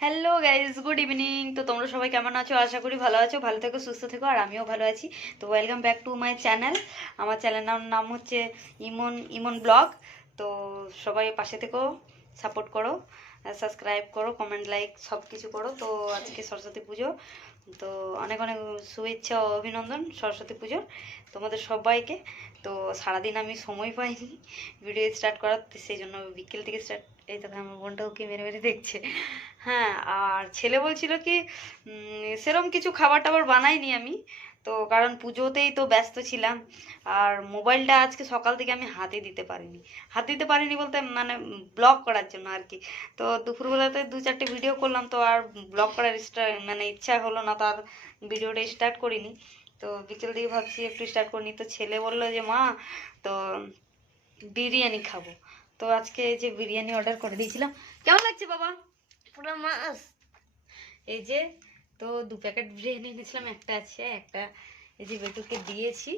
Hello guys, good evening. তো তোমরা সবাই কেমন আছো? আশা করি ভালো আছো, ভালো থেকো, সুস্থ থেকো, আর আমিও ভালো আছি। তো welcome back to my channel. আমার চ্যানেলের নাম হচ্ছে ইমন ইমন ব্লগ। তো সবাই পাশে থেকো, সাপোর্ট করো, সাবস্ক্রাইব করো, কমেন্ট লাইক সব কিছু করো। তো আজকে সরস্বতী পুজো, তো অনেক অনেক শুভেচ্ছা ও অভিনন্দন সরস্বতী পুজোর তোমাদের সবাইকে। তো সারাদিন আমি সময় পাইনি ভিডিও স্টার্ট করার, সেই জন্য বিকেল থেকে স্টার্ট। এই তো আমার বোনটাও কি মেরে মেরে দেখছে। হ্যাঁ, আর ছেলে বলছিল কি সেরম কিছু খাবার টাবার বানাইনি আমি, তো কারণ পুজোতেই তো ব্যস্ত ছিলাম। আর মোবাইলটা আজকে সকাল থেকে আমি হাতে দিতে পারিনি বলতে মানে ব্লগ করার জন্য আর কি। তো দুপুরবেলাতে 2-4টে ভিডিও করলাম, তো আর ব্লগ করার মানে ইচ্ছা হলো না, তো আর ভিডিওটা স্টার্ট করিনি। তো বিকেল দিকে ভাবছি একটু স্টার্ট করিনি। তো ছেলে বললো যে মা, তো বিরিয়ানি খাবো। তো আজকে এই যে বিরিয়ানি অর্ডার করে দিয়েছিলাম। কেমন লাগছে বাবা? পুরো মাস এই যে, তো 2 প্যাকেট বিরিয়ানি এনেছিলাম, একটা আছে, একটা এই যে বেটুকে দিয়েছি।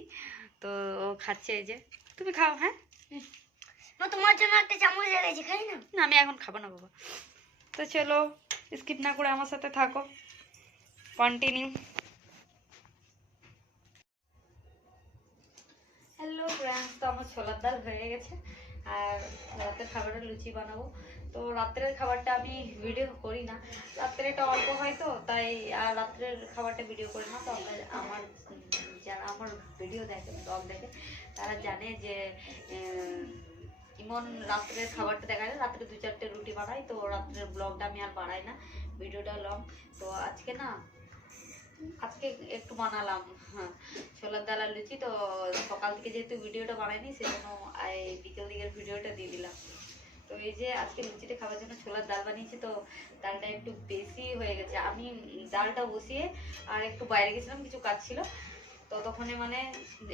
তো ও খাচ্ছে, এই যে। তুমি খাও। হ্যাঁ, তোমার জন্য একটা চামচ রেখেছি, খাই না। না আমি এখন খাবো না বাবা। তো চলো, স্কিপ না করে আমার সাথে থাকো, কন্টিনিউ। হ্যালো ফ্রেন্ডস, তো আমার ছোলার ডাল হয়ে গেছে, আর রাতের খাবারের লুচি বানাবো। তো রাত্রের খাবারটা আমি ভিডিও করি না, রাত্রেটা অল্প হয়, তো তাই আর রাত্রের খাবারটা ভিডিও করি না। তো আমার যারা আমার ভিডিও দেখে, ব্লগ দেখে, তারা জানে যে ইমন রাত্রের খাবারটা দেখায় না, রাত্রে 2-4টে রুটি বানাই। তো রাত্রের ব্লগটা আমি আর বাড়াই না, ভিডিওটা লং। তো আজকে একটু বানালাম, হ্যাঁ, ছোলার ডাল আর লুচি। তো সকাল থেকে যেহেতু ভিডিওটা বানাইনি, সেজন্য বিকেল দিকের ভিডিওটা দিয়ে দিলাম। তো এই যে আজকে লুচিটা খাওয়ার জন্য ছোলার ডাল বানিয়েছি। তো ডালটা একটু বেশি হয়ে গেছে, আমি ডালটা বসিয়ে আর একটু বাইরে গেছিলাম, কিছু কাজ ছিল, ততক্ষণে মানে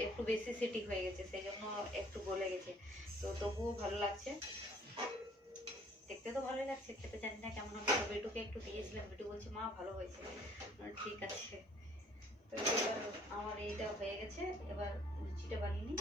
একটু বেশি সিটি হয়ে গেছে, সেই জন্য একটু গলে গেছে। তো তবুও ভালো লাগছে, দেখতে তো ভালোই লাগছে, খেতে জানি না কেমন হবে। তো বেটুকে একটু দিয়েছিলাম, বেটু বলছে মা ভালো হয়েছে। ঠিক আছে। তো এবার আমার এইটা হয়ে গেছে, এবার লুচিটা বানিয়ে নিই।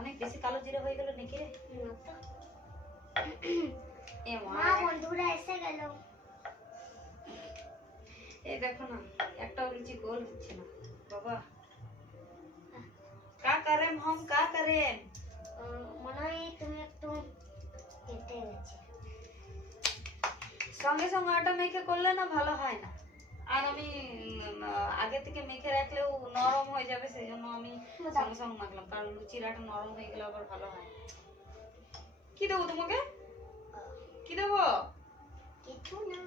অনেক বেশি কালো জিরা হয়ে গেল নাকি রে? মা, বন্ধুরা এসে গেল। এই দেখো না, একটা লুচি গোল হচ্ছে না বাবা। কা করেন हम কা করেন? মনে হয় তুমি একটু কেটে গেছে। সঙ্গে সঙ্গে আটা মেখে করলে না ভালো হয় না, আর আমি আগে থেকে মেখে রাখলেও নরম হয়ে যাবে, সেই জন্য আমি সঙ্গে সঙ্গে মাখলাম, কারণ লুচির আটা নরম হয়ে গেলে আবার ভালো হয়। কি দেবো তোমাকে? কি দেবো? কিছু না।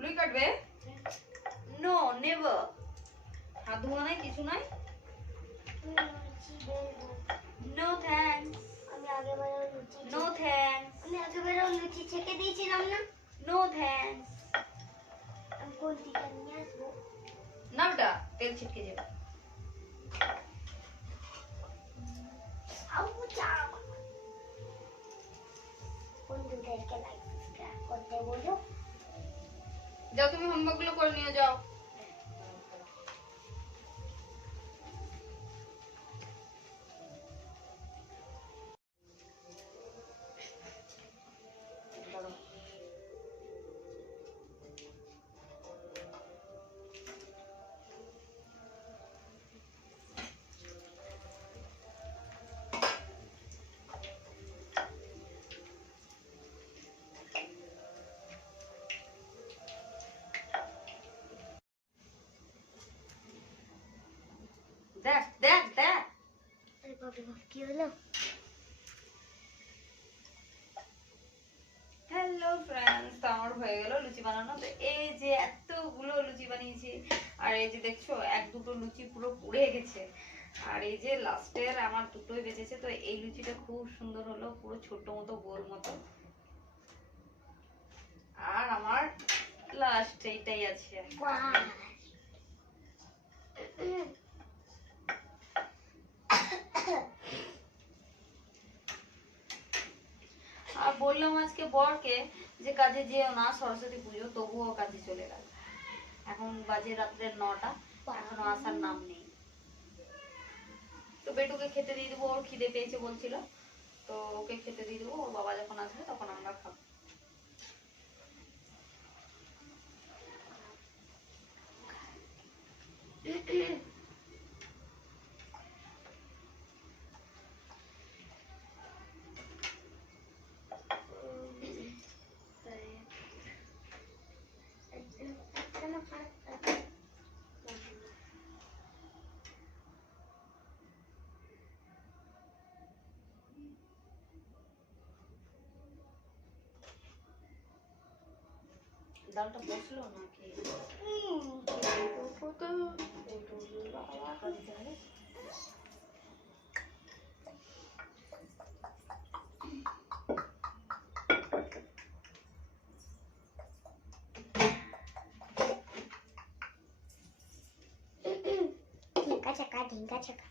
লুই কাটবে? No, never. হাত ধোয়া নাই, কিছু নাই। No thanks. আমি আগেবারও লুচি নো থ্যাঙ্কস। আমি আগেবারও লুচি ছেঁকে দিয়েছিলাম না। No thanks. আমি কোনটিটা নিয়ে আসবো? না ওটা তেল ছিটকে যাবে। বন্ধুদেরকে লাইক সাবস্ক্রাইব করতে বলো। যাও তুমি হোমওয়ার্ক গুলো করে নিয়ে যাও। কি হলো? হ্যালো ফ্রেন্ডস, তো আমার হয়ে গেল লুচি বানানো। তো এই যে এতগুলো লুচি বানিয়েছি, আর এই যে দেখছো এক দুটো লুচি পুরো পুড়ে গেছে, আর এই যে লাস্টের আমার দুটোই বেঁচেছে। তো এই লুচিটা খুব সুন্দর হলো, পুরো ছোট মতো গোল মতো। আর আমার লাস্ট এইটাই আছে। আর বললাম আজকে বরকে যে কাজে যেও না, সরস্বতী পুজো, তবুও কাজে চলে গেল। এখন বাজে রাত্রে 9টা, এখনো আসার নাম নেই। তো বেটুকে খেতে দিয়ে দেবো, ওর খিদে পেয়েছে বলছিল, তো ওকে খেতে দিয়ে দেবো। ওর বাবা যখন আসবে তখন আমরা খাবো। ডালটা বসলো নাকি? ঢিঙ্কা চাকা ঢিঙ্কা চাকা।